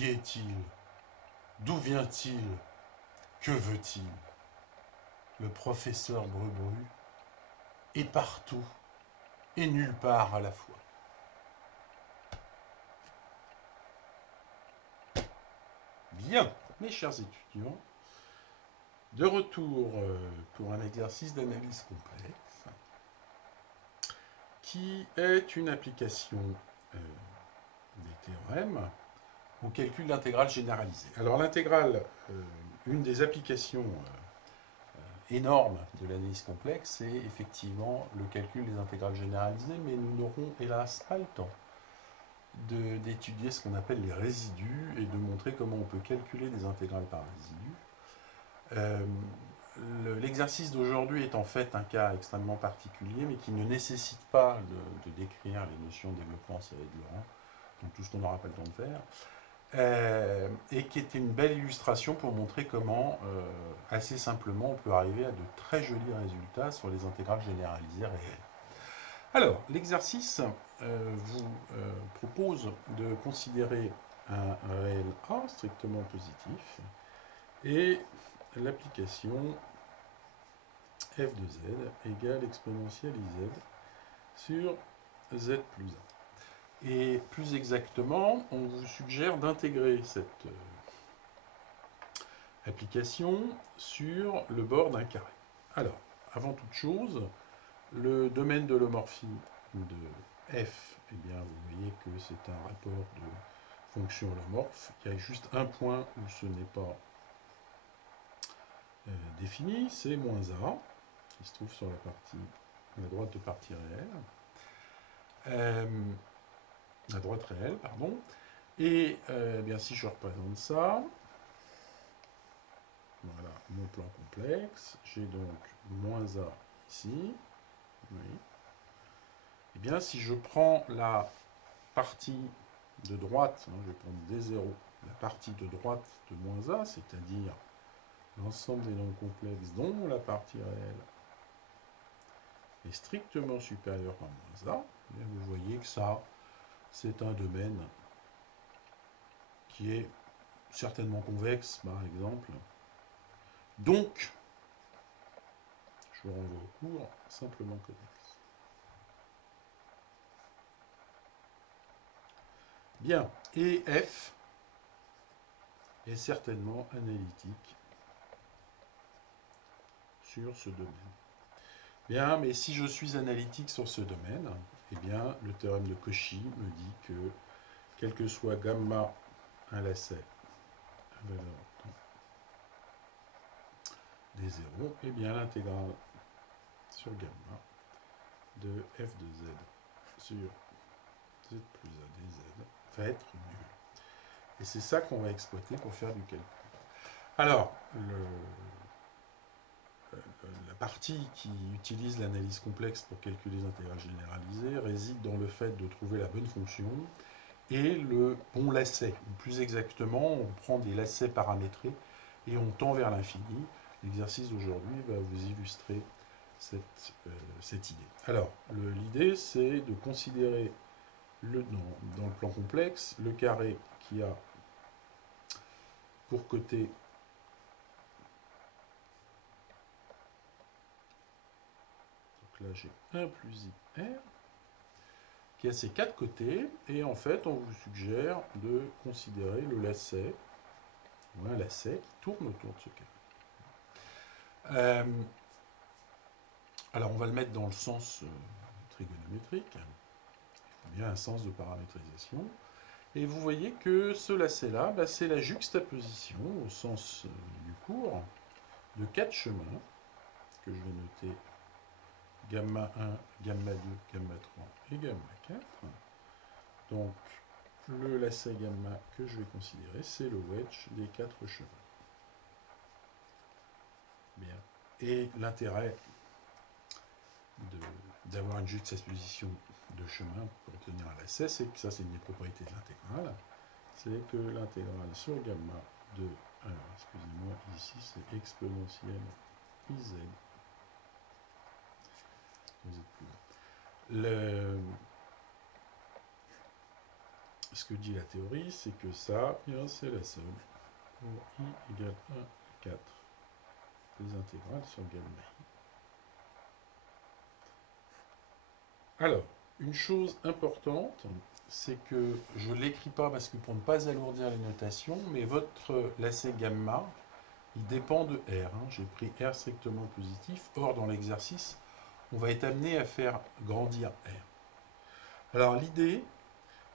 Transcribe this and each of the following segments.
Qui est-il? D'où vient-il? Que veut-il? Le professeur Brubru est partout et nulle part à la fois. Bien, mes chers étudiants, de retour pour un exercice d'analyse complexe qui est une application des théorèmes au calcul d'intégrale généralisée. Alors l'intégrale, une des applications énormes de l'analyse complexe, c'est effectivement le calcul des intégrales généralisées, mais nous n'aurons hélas pas le temps d'étudier ce qu'on appelle les résidus et de montrer comment on peut calculer des intégrales par résidus. L'exercice d'aujourd'hui est en fait un cas extrêmement particulier, mais qui ne nécessite pas de décrire les notions de développement serré de Laurent, donc tout ce qu'on n'aura pas le temps de faire, et qui était une belle illustration pour montrer comment, assez simplement, on peut arriver à de très jolis résultats sur les intégrales généralisées réelles. Alors, l'exercice vous propose de considérer un réel A strictement positif et l'application f de z égale exponentielle iz sur z plus 1. Et plus exactement, on vous suggère d'intégrer cette application sur le bord d'un carré. Alors, avant toute chose, le domaine de l'homorphie de f, eh bien, vous voyez que c'est un rapport de fonction holomorphe. Il y a juste un point où ce n'est pas défini, c'est moins a, qui se trouve sur la droite de partie réelle. La droite réelle, pardon. Et bien, si je représente ça, voilà mon plan complexe, j'ai donc moins a ici. Oui. Et bien, si je prends la partie de droite, je vais prendre d0, la partie de droite de moins a, c'est-à-dire l'ensemble des nombres complexes dont la partie réelle est strictement supérieure à moins a, bien vous voyez que ça, c'est un domaine qui est certainement convexe, par exemple. Donc, je vous renvoie au cours, simplement convexe. Bien, et f est certainement analytique sur ce domaine. Bien, mais si je suis analytique sur ce domaine, eh bien, le théorème de Cauchy me dit que, quel que soit gamma un lacet à valeur des zéros, eh bien, l'intégrale sur gamma de f de z sur z plus a dz va être nulle. Et c'est ça qu'on va exploiter pour faire du calcul. Alors, la partie qui utilise l'analyse complexe pour calculer les intégrales généralisées réside dans le fait de trouver la bonne fonction et le bon lacet. Ou plus exactement, on prend des lacets paramétrés et on tend vers l'infini. L'exercice d'aujourd'hui va vous illustrer cette idée. Alors, l'idée, c'est de considérer dans le plan complexe le carré qui a pour côté là j'ai 1 plus IR, qui a ses 4 côtés, et en fait on vous suggère de considérer le lacet, ou un lacet qui tourne autour de ce carré. Alors on va le mettre dans le sens trigonométrique, il faut bien un sens de paramétrisation, et vous voyez que ce lacet-là, c'est la juxtaposition, au sens du cours, de 4 chemins, que je vais noter gamma 1, gamma 2, gamma 3 et gamma 4. Donc, le lacet gamma que je vais considérer, c'est le wedge des 4 chemins. Bien. Et l'intérêt d'avoir une juxtaposition de chemins pour obtenir un lacet, c'est que ça, c'est une des propriétés de l'intégrale. C'est que l'intégrale sur gamma de, excusez-moi, ici c'est exponentielle iz. Vous êtes plus là. ce que dit la théorie, c'est que ça, bien, c'est la somme pour i égale 1 à 4 des intégrales sur gamma i. Alors, une chose importante, c'est que je ne l'écris pas parce que pour ne pas alourdir les notations, mais votre lacet gamma, il dépend de R. Hein. J'ai pris R strictement positif. Or, dans l'exercice, on va être amené à faire grandir R. Alors, l'idée,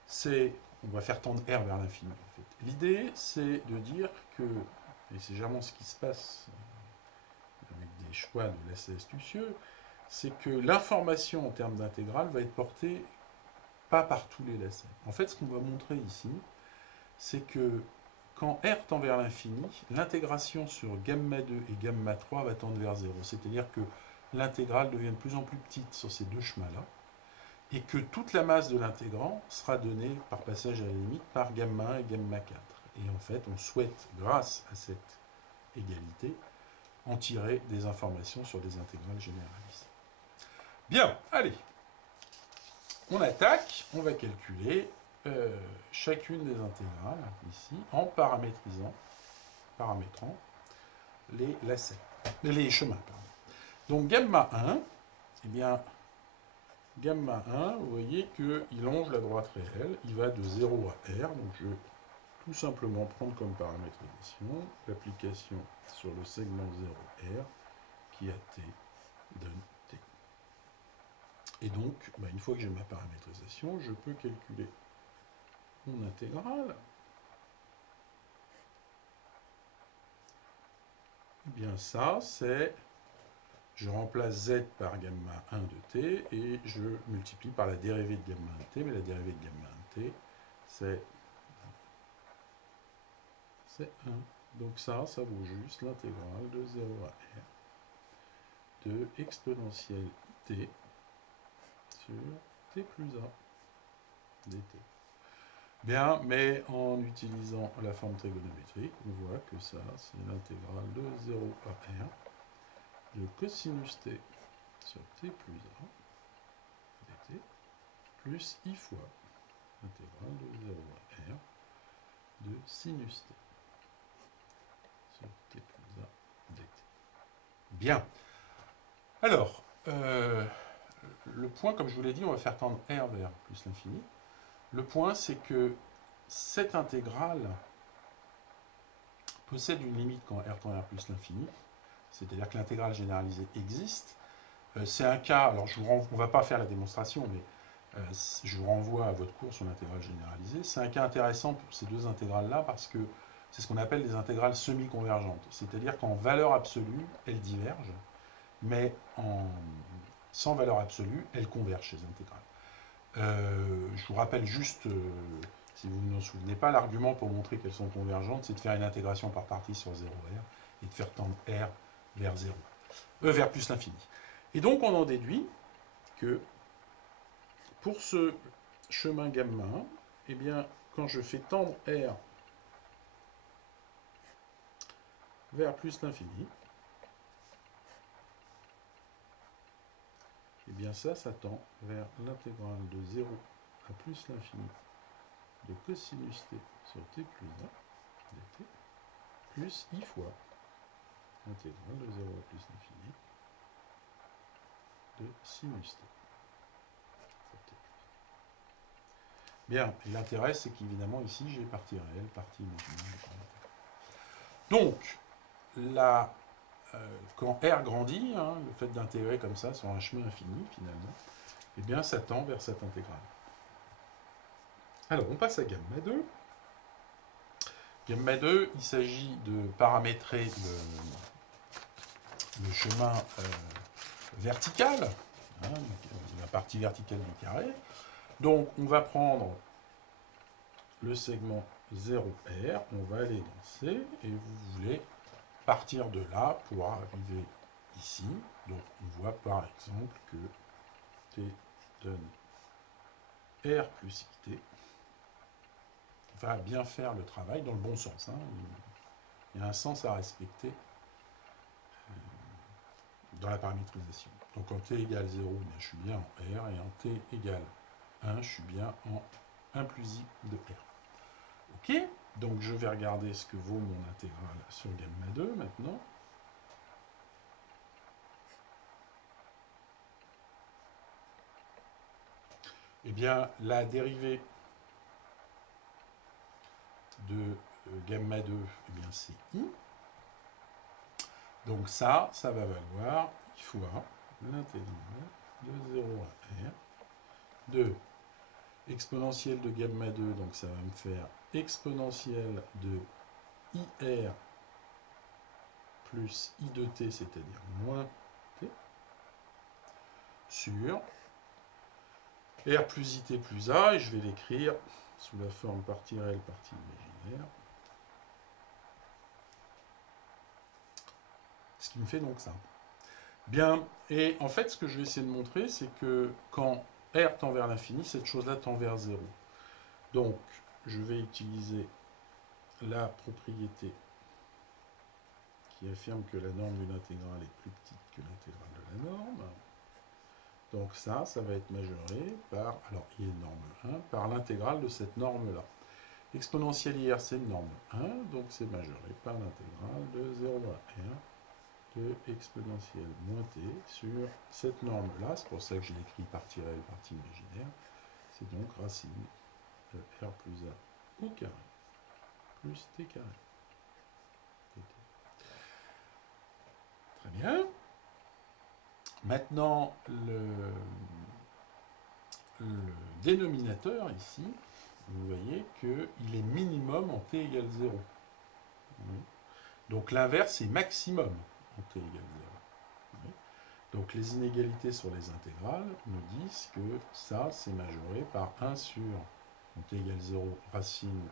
c'est... On va faire tendre R vers l'infini, en fait. L'idée, c'est de dire que, et c'est généralement ce qui se passe avec des choix de lacets astucieux, c'est que l'information en termes d'intégrale va être portée pas par tous les lacets. En fait, ce qu'on va montrer ici, c'est que quand R tend vers l'infini, l'intégration sur gamma 2 et gamma 3 va tendre vers 0. C'est-à-dire que l'intégrale devient de plus en plus petite sur ces deux chemins-là, et que toute la masse de l'intégrant sera donnée par passage à la limite par gamma 1 et gamma 4. Et en fait, on souhaite, grâce à cette égalité, en tirer des informations sur des intégrales généralisées. Bien, allez, on attaque, on va calculer chacune des intégrales, ici, en paramétrant les lacets, les chemins. Pardon. Donc gamma 1, eh bien, gamma 1, vous voyez qu'il longe la droite réelle, il va de 0 à R, donc je vais tout simplement prendre comme paramétrisation l'application sur le segment 0R, qui à t donne t. Et donc, une fois que j'ai ma paramétrisation, je peux calculer mon intégrale. Eh bien ça, c'est... Je remplace z par gamma 1 de t et je multiplie par la dérivée de gamma 1 de t, mais la dérivée de gamma 1 de t, c'est 1. Donc ça vaut juste l'intégrale de 0 à r de exponentielle t sur t plus a dt. Bien, mais en utilisant la forme trigonométrique, on voit que ça, c'est l'intégrale de 0 à r de cosinus t sur t plus a dt plus i fois l'intégrale de 0 à r de sinus t sur t plus a dt. Bien. Alors, le point, comme je vous l'ai dit, on va faire tendre r vers plus l'infini. Le point, c'est que cette intégrale possède une limite quand r tend vers plus l'infini, c'est-à-dire que l'intégrale généralisée existe. C'est un cas, alors on ne va pas faire la démonstration, mais je vous renvoie à votre cours sur l'intégrale généralisée. C'est un cas intéressant pour ces deux intégrales-là parce que c'est ce qu'on appelle des intégrales semi-convergentes, c'est-à-dire qu'en valeur absolue, elles divergent, mais sans valeur absolue, elles convergent, ces intégrales. Je vous rappelle juste, si vous ne vous en souvenez pas, l'argument pour montrer qu'elles sont convergentes, c'est de faire une intégration par partie sur 0R et de faire tendre R vers 0, vers plus l'infini. Et donc on en déduit que pour ce chemin gamma 1, eh bien, quand je fais tendre R vers plus l'infini, eh bien ça tend vers l'intégrale de 0 à plus l'infini de cosinus t sur t plus a dt plus i fois l'intégrale de 0 à plus l'infini de sinus t. Bien, l'intérêt c'est qu'évidemment ici j'ai partie réelle, partie imaginaire. Donc, quand R grandit, le fait d'intégrer comme ça sur un chemin infini finalement, eh bien ça tend vers cette intégrale. Alors on passe à gamma 2. Gamma 2, il s'agit de paramétrer le chemin vertical, la partie verticale du carré. Donc on va prendre le segment 0R, on va aller dans C, et vous voulez partir de là pour arriver ici. Donc on voit par exemple que T donne R plus IT va bien faire le travail dans le bon sens. Il y a un sens à respecter dans la paramétrisation. Donc quand t égale 0, je suis bien en R, et en t égale 1, je suis bien en 1 plus i de r. Ok, donc je vais regarder ce que vaut mon intégrale sur gamma 2 maintenant. Eh bien, la dérivée de gamma 2, eh bien c'est i. Donc ça va valoir i fois l'intégrale de 0 à r de exponentielle de gamma 2, donc ça va me faire exponentielle de ir plus i de t, c'est-à-dire moins t, sur r plus it plus a, et je vais l'écrire sous la forme partie réelle, partie imaginaire. Ce qui me fait donc ça. Bien, et en fait, ce que je vais essayer de montrer, c'est que quand r tend vers l'infini, cette chose-là tend vers 0. Donc, je vais utiliser la propriété qui affirme que la norme d'une intégrale est plus petite que l'intégrale de la norme. Donc ça va être majoré par, alors i est norme 1, par l'intégrale de cette norme-là. Exponentielle IR, c'est une norme 1, donc c'est majoré par l'intégrale de 0 à r de exponentielle moins t sur cette norme-là. C'est pour ça que je l'écris partie réelle, partie imaginaire. C'est donc racine de r plus a au carré plus t carré. Très bien. Maintenant, le dénominateur ici, vous voyez qu'il est minimum en t égale 0. Donc l'inverse est maximum en t égale 0. Donc les inégalités sur les intégrales nous disent que ça, c'est majoré par 1 sur en t égale 0 racine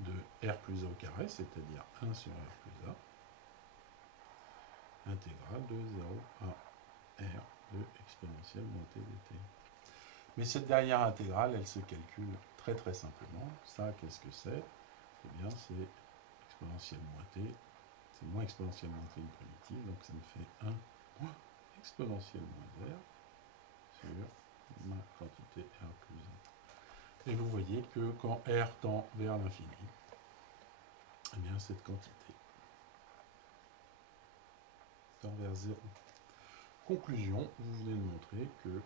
de r plus a au carré, c'est-à-dire 1 sur r plus a, intégrale de 0 à r de exponentielle moins t dt. Mais cette dernière intégrale, elle se calcule très très simplement. Ça, qu'est-ce que c'est? Eh bien, c'est exponentielle moins t. C'est moins exponentielle moins t une primitive, donc ça me fait 1 moins exponentielle moins r sur ma quantité r plus 1. Et vous voyez que quand r tend vers l'infini, eh bien cette quantité tend vers 0. Conclusion, vous venez de montrer que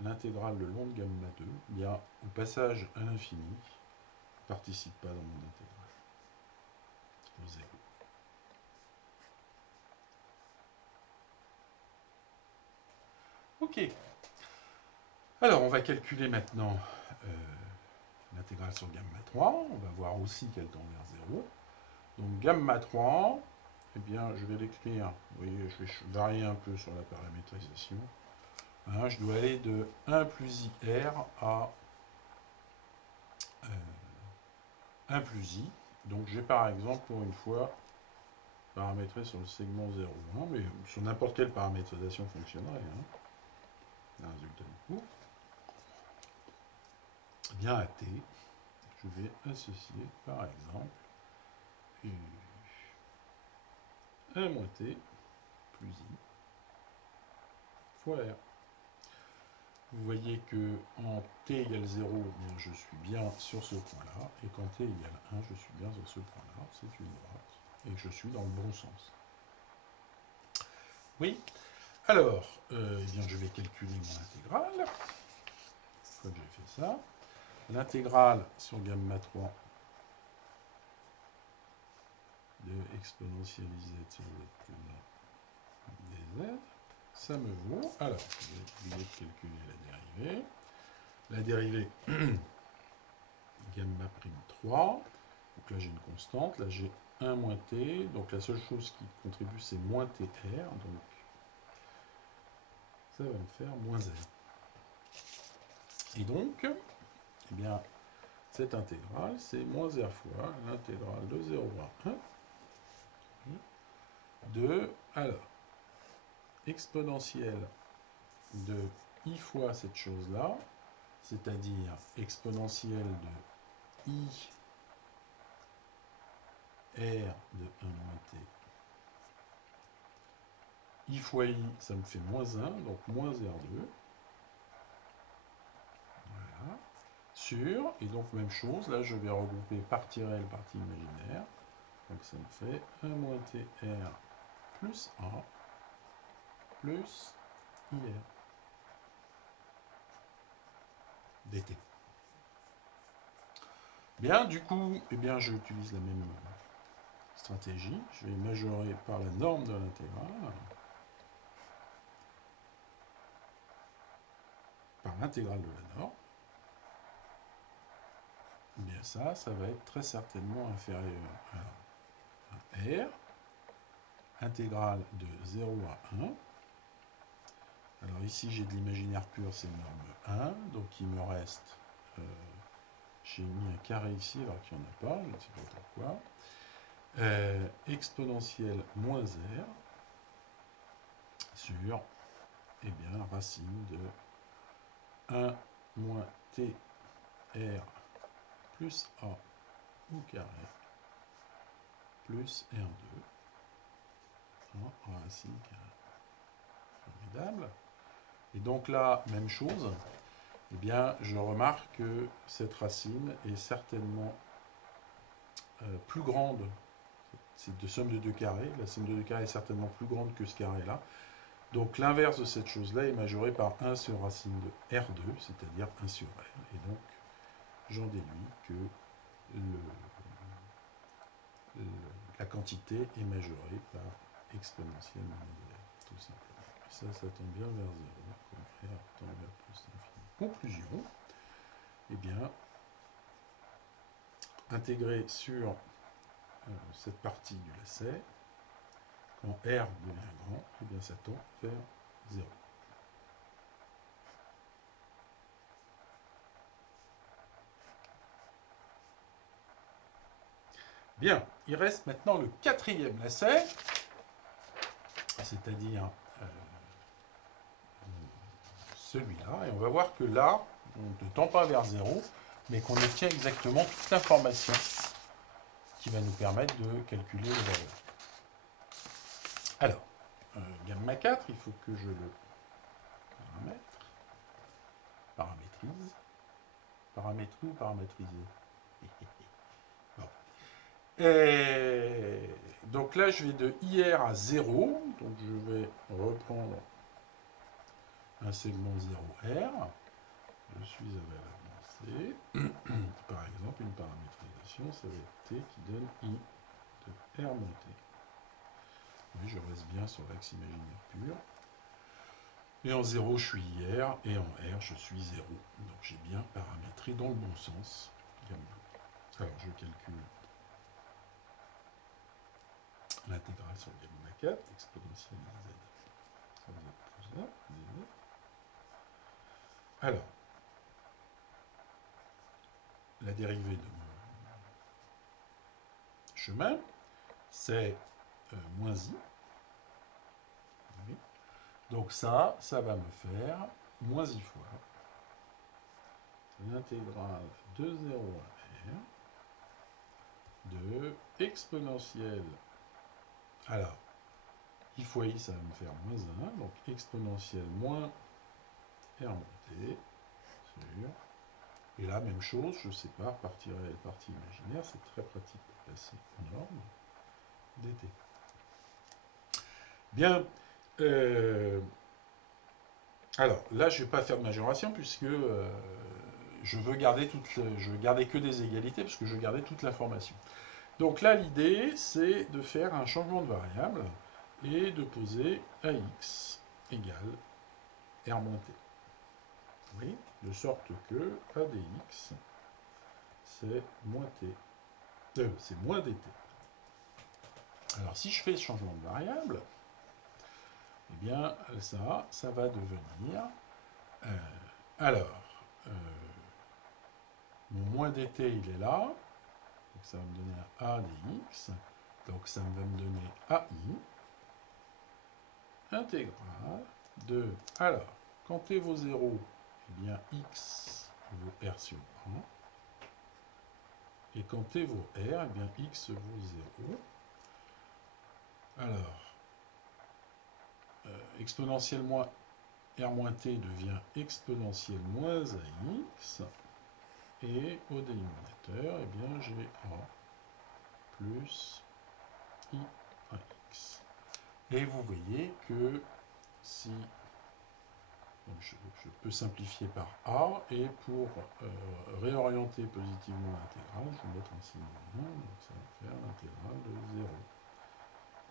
l'intégrale de long de gamma 2, il y a au passage à l'infini, ne participe pas dans mon intégrale. Au 0. Ok. Alors, on va calculer maintenant l'intégrale sur gamma 3. On va voir aussi qu'elle tend vers 0. Donc, gamma 3, eh bien, je vais l'écrire. Vous voyez, je vais varier un peu sur la paramétrisation. Hein, je dois aller de 1 plus IR à 1 plus I. Donc, j'ai par exemple, pour une fois, paramétré sur le segment 0,1, mais sur n'importe quelle paramétrisation fonctionnerait. Hein. Un résultat du coup. Bien à t, je vais associer par exemple U 1 moins t plus i fois r. Vous voyez que en t égale 0, je suis bien sur ce point-là, et quand t égale 1, je suis bien sur ce point-là, c'est une droite, et je suis dans le bon sens. Oui. Alors, eh bien, je vais calculer mon intégrale. Une fois que j'ai fait ça, l'intégrale sur gamma 3 de exponentielle z sur z plus 1 dz, ça me vaut, alors, je vais oublier de calculer la dérivée. La dérivée gamma prime 3, donc là j'ai une constante, là j'ai 1 moins t, donc la seule chose qui contribue c'est moins tr, donc ça va me faire moins r. Et donc, eh bien, cette intégrale, c'est moins r fois l'intégrale de 0 à 1 de, alors, exponentielle de i fois cette chose-là, c'est-à-dire exponentielle de i r de 1 moins t. I fois i, ça me fait moins 1, donc moins r2. Voilà. sur, et donc même chose, là je vais regrouper partie réelle, partie imaginaire. Donc ça me fait 1 moins TR plus A plus IR dt. Bien, du coup, eh bien, je utilise la même stratégie. Je vais majorer par la norme de l'intégrale, par l'intégrale de la norme. Eh bien ça va être très certainement inférieur à R, intégrale de 0 à 1. Alors ici j'ai de l'imaginaire pur, c'est norme 1, donc il me reste, j'ai mis un carré ici alors qu'il n'y en a pas, je ne sais pas pourquoi, exponentielle moins R sur, eh bien, racine de 1 moins TR plus A au carré plus R2 en racine carrée. Formidable. Et donc là, même chose, eh bien, je remarque que cette racine est certainement plus grande. C'est de somme de deux carrés. La somme de deux carrés est certainement plus grande que ce carré-là. Donc l'inverse de cette chose-là est majoré par 1 sur racine de R2, c'est-à-dire 1 sur R. Et donc, j'en déduis que la quantité est majorée par exponentielle moins de R, tout simplement. Ça tend bien vers 0, comme R tend vers plus l'infini. Conclusion, eh bien, intégrer sur cette partie du lacet, quand R devient grand, eh bien ça tend vers 0. Bien, il reste maintenant le quatrième lacet, c'est-à-dire celui-là, et on va voir que là, on ne tend pas vers 0, mais qu'on obtient exactement toute l'information qui va nous permettre de calculer les valeurs. Alors, gamma 4, il faut que je le paramétrise. Paramétrer ou paramétriser? Bon. Et donc là, je vais de IR à 0. Donc je vais reprendre un segment 0R. Je suis à valeur C. Par exemple, une paramétrisation, ça va être T qui donne I de R moins T. Oui, je reste bien sur l'axe imaginaire pur. Et en 0, je suis IR, et en R, je suis 0. Donc j'ai bien paramétré dans le bon sens. Alors je calcule l'intégrale sur gamma 4, exponentielle z. Ça va être plus 1, z. Alors, la dérivée de mon chemin, c'est moins i. Oui. Donc ça va me faire moins i fois l'intégrale de 0 à r de exponentielle. Alors, i fois i, ça va me faire moins 1, donc exponentielle moins r moins t sur. Et là, même chose, je sépare partie réelle, partie imaginaire, c'est très pratique pour passer en norme, dt. Bien, alors là, je ne vais pas faire de majoration puisque je veux garder que des égalités puisque je veux garder toute l'information. Donc là, l'idée, c'est de faire un changement de variable et de poser AX égale R moins T. Oui, de sorte que A dx, c'est moins T. C'est moins dt. Alors, si je fais ce changement de variable, eh bien, ça va devenir... mon moins dt, il est là. Donc, ça va me donner un A dx. Donc, ça va me donner AI. Intégrale de... Alors, quand t vaut 0, eh bien, x vaut R sur 1. Et quand t vaut R, eh bien, x vaut 0. Alors, exponentielle moins R moins t devient exponentielle moins AX. Et au dénominateur, eh bien, j'ai A plus I à X. Et vous voyez que si je peux simplifier par A, et pour réorienter positivement l'intégrale, je vais mettre un signe moins, donc ça va faire l'intégrale de 0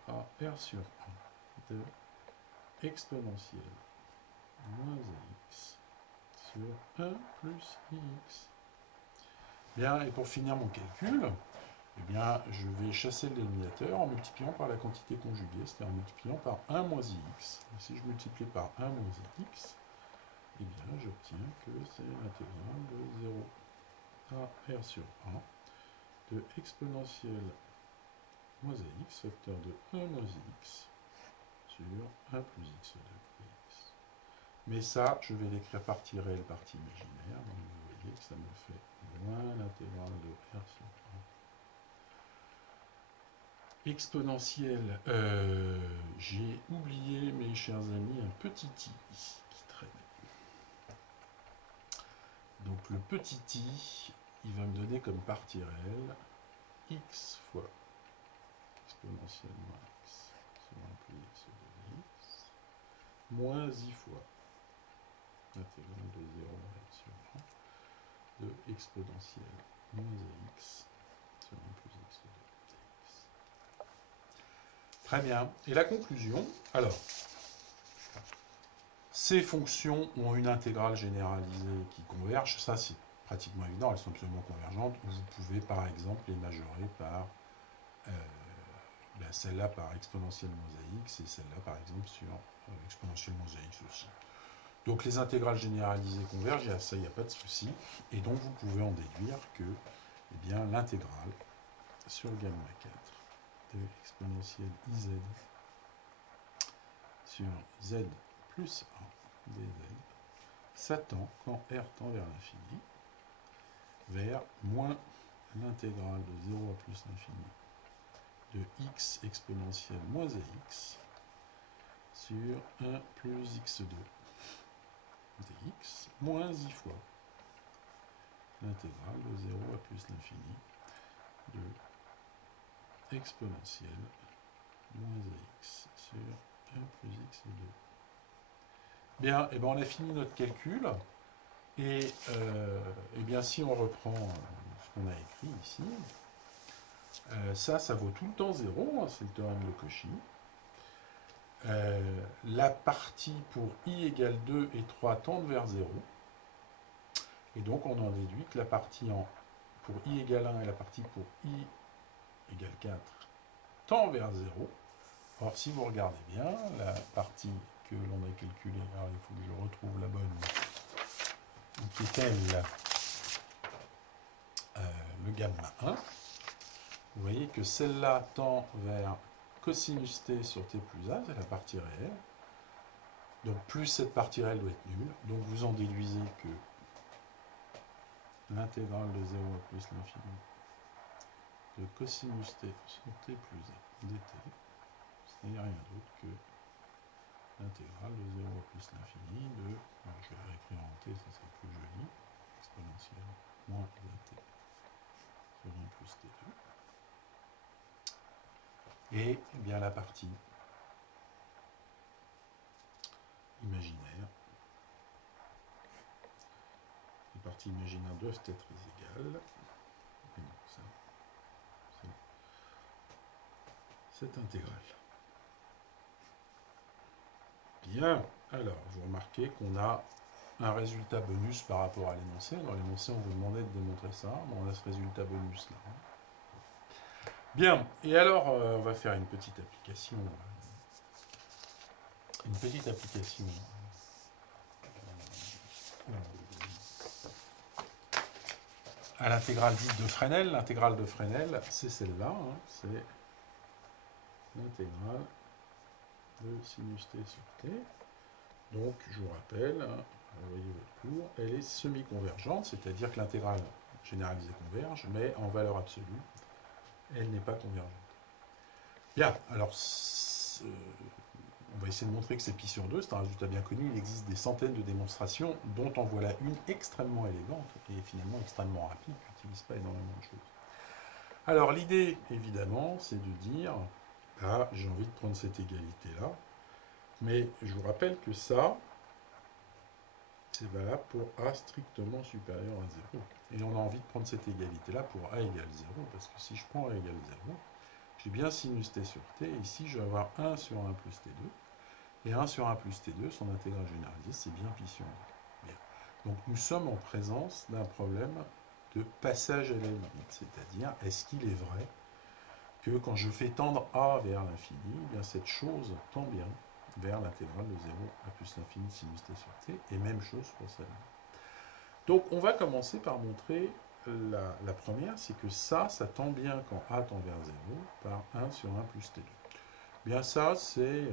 à R sur 1 de exponentielle moins AX sur 1 plus IX. Bien, et pour finir mon calcul, eh bien, je vais chasser le dénominateur en multipliant par la quantité conjuguée, c'est-à-dire en multipliant par 1 moins ix. Et si je multiplie par 1 moins x, eh bien, j'obtiens que c'est l'intégrale de 0 à R sur 1 de exponentielle moins AX, facteur de 1 moins x, sur 1 plus x de x. Mais ça, je vais l'écrire partie réelle, partie imaginaire, donc vous voyez que ça me fait moins l'intégrale de R sur 1. Exponentielle, j'ai oublié, mes chers amis, un petit i ici qui traîne. Donc le petit i, il va me donner comme partie réelle x fois exponentielle moins x sur 1 plus x de x, moins i fois l'intégrale de 0 à x sur 1 de exponentielle moins ax sur 1 plus x de dx. Très bien. Et la conclusion, alors, ces fonctions ont une intégrale généralisée qui converge, ça c'est pratiquement évident, elles sont absolument convergentes. Vous pouvez par exemple les majorer par celle-là par exponentielle moins ax et celle-là par exemple sur exponentielle moins ax aussi. Donc les intégrales généralisées convergent, ça il n'y a pas de souci, et donc vous pouvez en déduire que eh bien, l'intégrale sur gamma 4 de exponentielle iz sur z plus 1 dz s'attend quand r tend vers l'infini vers moins l'intégrale de 0 à plus l'infini de x exponentielle moins ax sur 1 plus x2 dx moins i fois l'intégrale de 0 à plus l'infini de exponentielle moins ax sur 1 plus x2. Bien, et ben on a fini notre calcul. Et bien si on reprend ce qu'on a écrit ici, ça vaut tout le temps 0, hein, c'est le théorème de Cauchy. La partie pour i égale 2 et 3 tendent vers 0. Et donc on en déduit que la partie pour i égale 1 et la partie pour i égale 4 tend vers 0. Or si vous regardez bien, la partie que l'on a calculée, alors il faut que je retrouve la bonne, qui est elle, le gamma 1. Vous voyez que celle-là tend vers cosinus t sur t plus a, c'est la partie réelle. Donc plus cette partie réelle doit être nulle. Donc vous en déduisez que l'intégrale de 0 à plus l'infini de cosinus t sur t plus a dt, ce n'est rien d'autre que l'intégrale de 0 à plus l'infini de, alors je vais la réécrire en t, ça sera plus joli, exponentielle moins dt sur 1 plus t2. Et eh bien la partie imaginaire, les parties imaginaires doivent être égales. Et donc ça, c'est cette intégrale. Bien, alors vous remarquez qu'on a un résultat bonus par rapport à l'énoncé. Dans l'énoncé, on vous demandait de démontrer ça, mais on a ce résultat bonus là. Bien, et alors on va faire une petite application. À l'intégrale dite de Fresnel. L'intégrale de Fresnel, c'est celle-là, hein, c'est l'intégrale de sinus t sur t. Donc, je vous rappelle, hein, vous voyez votre cours, elle est semi-convergente, c'est-à-dire que l'intégrale généralisée converge, mais en valeur absolue, elle n'est pas convergente. Bien, alors, on va essayer de montrer que c'est pi sur 2, c'est un résultat bien connu. Il existe des centaines de démonstrations, dont en voilà une extrêmement élégante et finalement extrêmement rapide, qui n'utilise pas énormément de choses. Alors l'idée, évidemment, c'est de dire, ah, j'ai envie de prendre cette égalité-là, mais je vous rappelle que ça, c'est valable pour A strictement supérieur à 0. Et on a envie de prendre cette égalité-là pour A égale 0, parce que si je prends A égale 0, j'ai bien sinus t sur t, et ici je vais avoir 1 sur 1 plus t2, et 1 sur 1 plus t2, son intégrale généralisée, c'est bien pi sur 2. Bien. Donc nous sommes en présence d'un problème de passage à la limite, c'est-à-dire est-ce qu'il est vrai que quand je fais tendre A vers l'infini, eh bien cette chose tend bien vers l'intégrale de 0 à plus l'infini sinus t sur t, et même chose pour celle-là. Donc on va commencer par montrer la première, c'est que ça tend bien quand A tend vers 0 par 1 sur 1 plus t2. Bien ça, c'est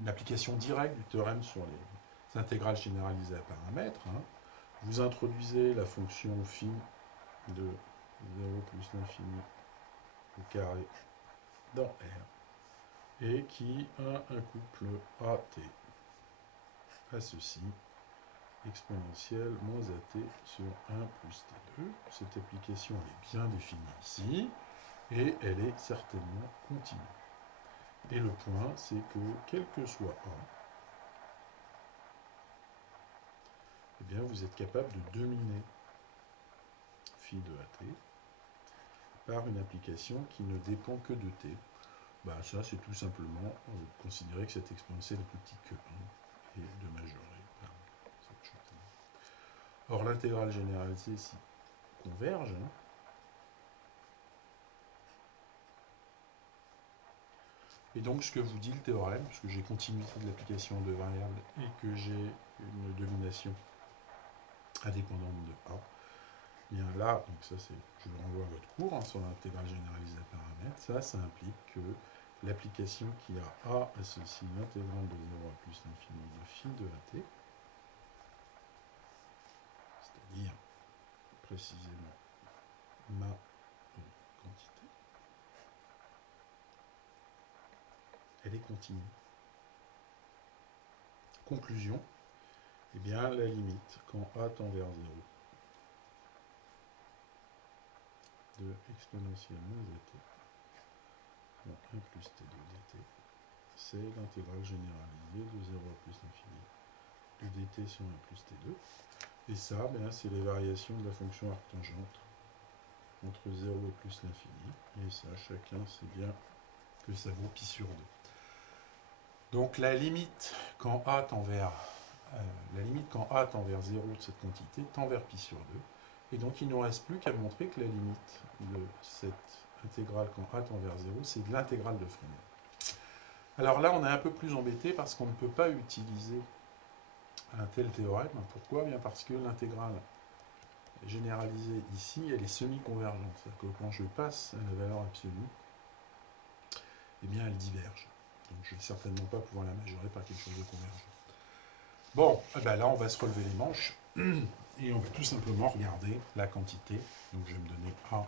une application directe du théorème sur les intégrales généralisées à paramètres. Hein. Vous introduisez la fonction phi de 0 plus l'infini au carré dans R, et qui a un couple AT à ceci, exponentielle moins AT sur 1 plus T2. Cette application elle est bien définie ici, et elle est certainement continue. Et le point, c'est que, quel que soit A, eh bien, vous êtes capable de dominer phi de AT par une application qui ne dépend que de T. Bah, ça, c'est tout simplement considérer que cette exponentielle est plus petite que 1 et de majorer par cette chose-là. Or, l'intégrale généralisée ici converge. Hein. Et donc, ce que vous dit le théorème, puisque j'ai continuité de l'application de variables et que j'ai une domination indépendante de A, bien là, donc ça c'est, je vous renvoie à votre cours hein, sur l'intégrale généralisée à paramètres, ça implique que l'application qui a A associe l'intégrale de 0 à plus l'infini de phi de AT, c'est-à-dire précisément ma quantité, elle est continue. Conclusion, eh bien la limite, quand A tend vers 0, de exponentielle moins dt, moins 1 plus t2 dt, c'est l'intégrale généralisée de 0 à plus l'infini de dt sur 1 plus t2. Et ça, ben, c'est les variations de la fonction arctangente entre 0 et plus l'infini. Et ça, chacun sait bien que ça vaut pi sur 2. Donc la limite quand A tend vers, 0 de cette quantité tend vers pi sur 2. Et donc il ne nous reste plus qu'à montrer que la limite de cette intégrale quand A tend vers 0, c'est de l'intégrale de Fresnel. Alors là, on est un peu plus embêté parce qu'on ne peut pas utiliser un tel théorème. Pourquoi ? Bien parce que l'intégrale généralisée ici, elle est semi-convergente. C'est-à-dire que quand je passe à la valeur absolue, eh bien elle diverge. Donc je ne vais certainement pas pouvoir la majorer par quelque chose de convergent. Bon, eh ben là on va se relever les manches et on va tout simplement regarder la quantité. Donc je vais me donner A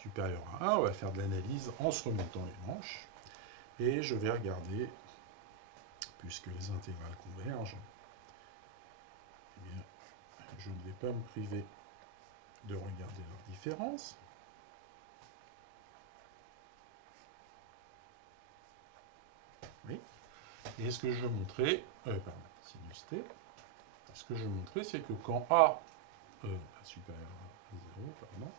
supérieur à 1. On va faire de l'analyse en se remontant les manches. Et je vais regarder, puisque les intégrales convergent, eh bien, je ne vais pas me priver de regarder leurs différences. Oui. Et ce que je veux montrer, sinus t, ce que je veux montrer, c'est que quand A supérieur à 0, pardon,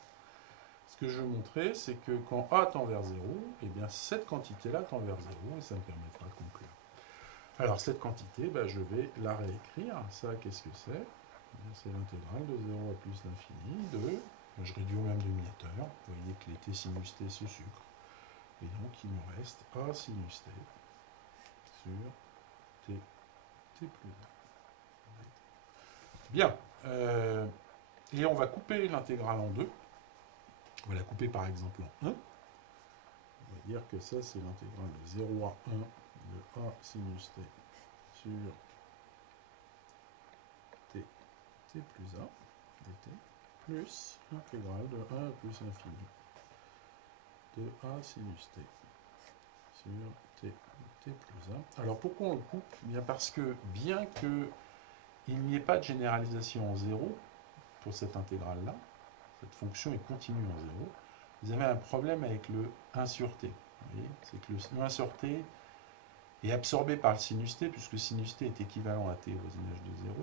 ce que je veux montrer, c'est que quand A tend vers 0, eh bien cette quantité-là tend vers 0, et ça me permettra de conclure. Alors cette quantité, ben, je vais la réécrire. Ça, qu'est-ce que c'est ? C'est l'intégrale de 0 à plus l'infini de, je réduis au même demi-éteur, vous voyez que les t sinus t se sucrent, et donc il me reste A sinus t sur t plus 1. Bien, et on va couper l'intégrale en deux, on va la couper par exemple en 1, on va dire que ça c'est l'intégrale de 0 à 1 de A sinus t sur t plus 1 dt, plus l'intégrale de 1 plus l'infini de A sinus t sur t plus 1. Alors pourquoi on le coupe? Eh bien parce que bien qu'il n'y ait pas de généralisation en 0 pour cette intégrale-là, cette fonction est continue en 0, vous avez un problème avec le 1 sur t. C'est que le 1 sur t est absorbé par le sinus t, puisque sinus t est équivalent à t au voisinage de 0.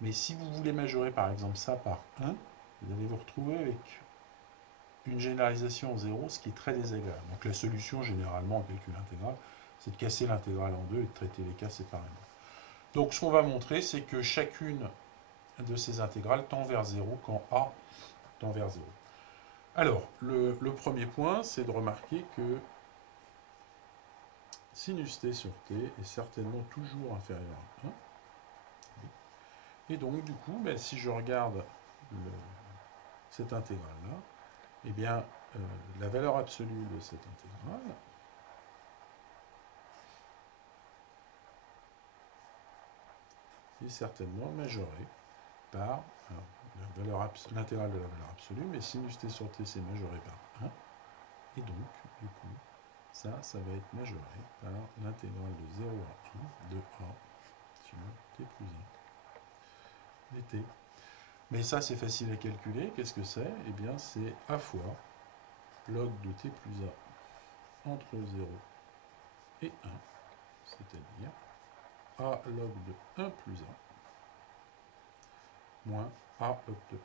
Mais si vous voulez majorer par exemple ça par 1, vous allez vous retrouver avec une généralisation en 0, ce qui est très désagréable. Donc la solution, généralement, en calcul intégral, c'est de casser l'intégrale en deux et de traiter les cas séparément. Donc ce qu'on va montrer, c'est que chacune de ces intégrales tend vers 0 quand a tend vers 0. Alors, le premier point, c'est de remarquer que sinus t sur t est certainement toujours inférieur à 1. Et donc, du coup, ben, si je regarde cette intégrale-là, eh bien, la valeur absolue de cette intégrale est certainement majorée par l'intégrale de la valeur absolue, mais sinus t sur t, c'est majoré par 1. Et donc, du coup, ça va être majoré par l'intégrale de 0 à 1 de a sur t plus 1 dt. Mais ça, c'est facile à calculer. Qu'est-ce que c'est? Eh bien, c'est a fois log de t plus a entre 0 et 1, c'est-à-dire a log de 1 plus a moins a log de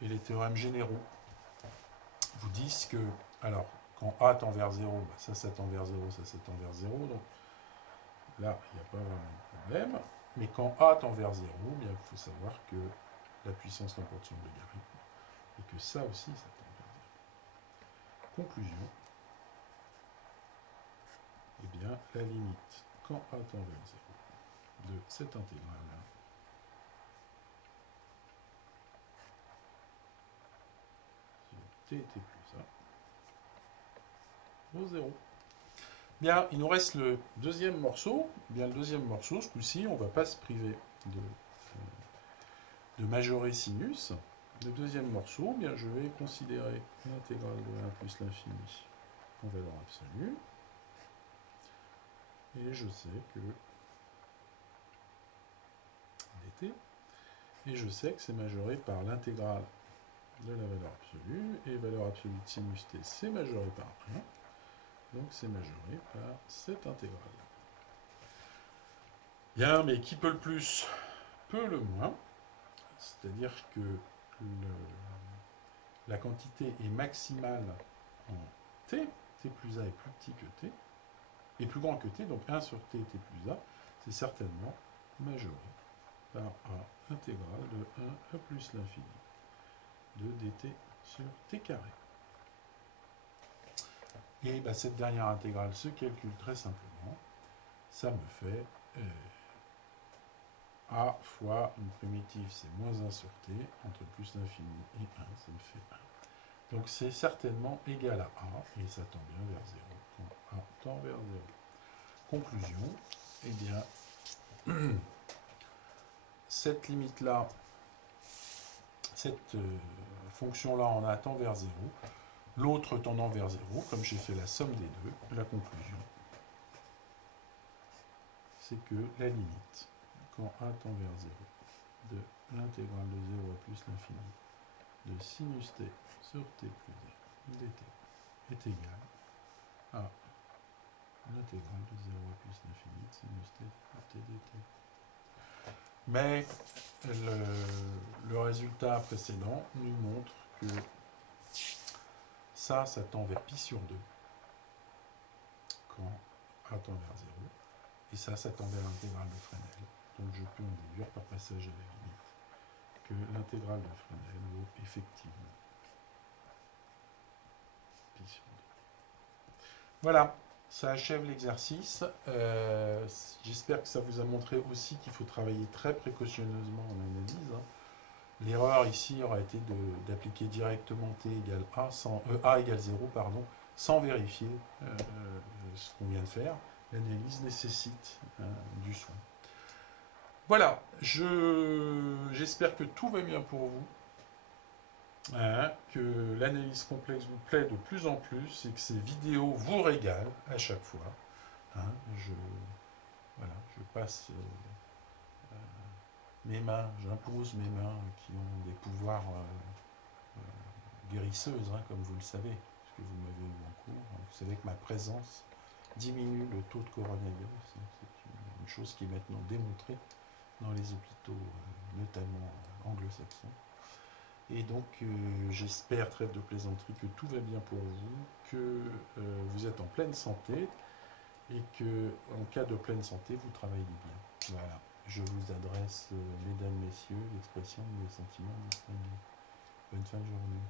1. Et les théorèmes généraux vous disent que, alors, quand a tend vers 0, bah ça tend vers 0, ça tend vers 0, donc là, il n'y a pas vraiment de problème. Mais quand a tend vers 0, bien, il faut savoir que la puissance l'emporte sur le logarithme, et que ça aussi, ça tend vers 0. Conclusion, eh bien, la limite quand a tend vers 0 de cette intégrale-là sur t plus a vaut 0. Bien, il nous reste le deuxième morceau. Bien, le deuxième morceau, ce coup-ci, on ne va pas se priver de majorer sinus. Le deuxième morceau, bien, je vais considérer l'intégrale de 1 plus l'infini en valeur absolue. Et je sais que dt, et je sais que c'est majoré par l'intégrale de la valeur absolue, et valeur absolue de sinus t, c'est majoré par 1. Donc c'est majoré par cette intégrale. Bien, mais qui peut le plus, peut le moins. C'est-à-dire que la quantité est maximale en t, t plus a est plus petit que t, est plus grand que t, donc 1 sur t, t plus a, c'est certainement majoré par a intégrale de 1 à plus l'infini de dt sur t carré. Et ben, cette dernière intégrale se calcule très simplement. Ça me fait a fois une primitive, c'est moins 1 sur t, entre plus l'infini et 1, ça me fait 1. Donc c'est certainement égal à a, et ça tend bien vers 0, quand a tend vers 0. Conclusion, eh bien, cette limite-là, cette fonction-là en a tend vers 0, l'autre tendant vers 0, comme j'ai fait la somme des deux, la conclusion, c'est que la limite, quand a tend vers 0, de l'intégrale de 0 à plus l'infini de sinus t sur t plus 1 dt est égale à l'intégrale de 0 à plus l'infini de sinus t sur t dt. Mais le résultat précédent nous montre que ça tend vers pi sur 2 quand a tend vers 0, et ça tend vers l'intégrale de Fresnel. Donc je peux en déduire par passage à la limite que l'intégrale de Fresnel vaut effectivement pi sur 2. Voilà, ça achève l'exercice. J'espère que ça vous a montré aussi qu'il faut travailler très précautionneusement en analyse. L'erreur ici aurait été d'appliquer directement t égale a, a égale 0, pardon, sans vérifier ce qu'on vient de faire. L'analyse nécessite du soin. Voilà, j'espère que tout va bien pour vous. hein, que l'analyse complexe vous plaît de plus en plus et que ces vidéos vous régalent à chaque fois. Hein, je, voilà, je passe mes mains, j'impose mes mains qui ont des pouvoirs guérisseuses, hein, comme vous le savez, puisque vous m'avez eu en cours. Vous savez que ma présence diminue le taux de coronavirus. Hein, c'est une chose qui est maintenant démontrée dans les hôpitaux, notamment anglo-saxons. Et donc, j'espère, trêve de plaisanterie, que tout va bien pour vous, que vous êtes en pleine santé et que, en cas de pleine santé, vous travaillez bien. Voilà. Je vous adresse, mesdames, messieurs, l'expression de mes sentiments distingués. Bonne fin de journée.